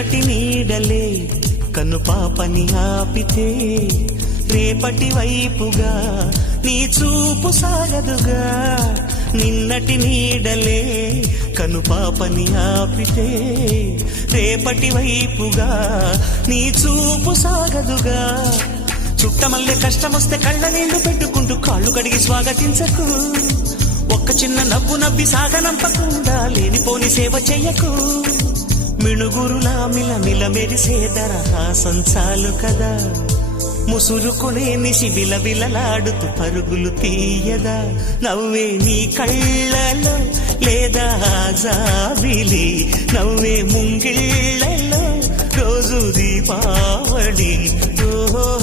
చల్లటి నీడలే కనుపాపని ఆపితే రేపటి వైపుగా నీ చూపు సాగదుగా నిన్నటి నీడలే కనుపాపని ఆపితే రేపటి వైపుగా నీ చూపు సాగదుగా చుట్టమల్లె కష్టమొస్తే కళ్ళ నీళ్లు పెట్టుకుంటూ కాళ్ళు కడిగి స్వాగతించకు ఒక్క చిన్న నవ్వు నవ్వి సాగనంపకుండా లేనిపోని సేవ చెయ్యకు మిణుగురులా మిలమిల మెరిసే దరహాసం చాలు కదా ముసురుకునే నిసి విలవిలలాడుతూ పరుగులు తీయదా నవ్వే నీ కళ్ళలో లేదా జాబిలి నవ్వే ముంగిళ్ళలో రోజు దీపావళి ఓహో